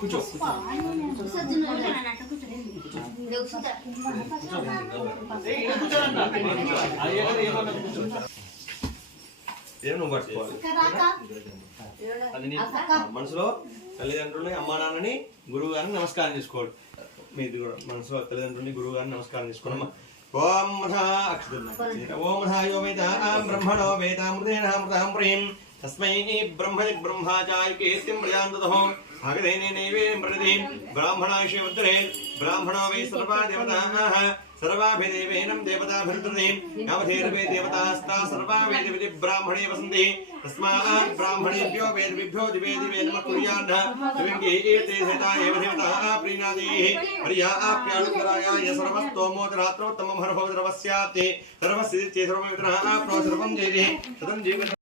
కూర్చో నువ్వు పట్టుకోవాలి మనసులో తల్లిదండ్రులని అమ్మా నాన్నని గురువు గారిని నమస్కారం చేసుకోండి. మీది కూడా మనసులో తల్లిదండ్రులని గురువు గారిని నమస్కారం చేసుకోండి. ఓం ఓం బ్రహ్మణో వేదామృతేనామృతాం ప్రేం తస్మై బ్రహ్మచారి కీర్తిం ప్రజాంతతో భగదేనే ప్రతి బ్రాహ్మణాశివే బ్రాహ్మణో వై సర్వా దేవతాః सर्वाभिदेवेनं देवताभिर्दृते नवधेरवे देवतास्ता सर्वा वेदविधि ब्राह्मणे वसन्ति तस्मात् ब्राह्मणेभ्यो वेदविभ्यो दिवे दिवे नमः कुर्यान्न दिव्यङ्गे एते सहिता एव देवताः प्रीणादेः पर्याप्यानुग्राय सर्वस्तोमोदरात्रोत्तमं हरभवद्रवस्याते सर्वस्य सर्वमित्रः प्रो सर्वं जयति तदं जीवति।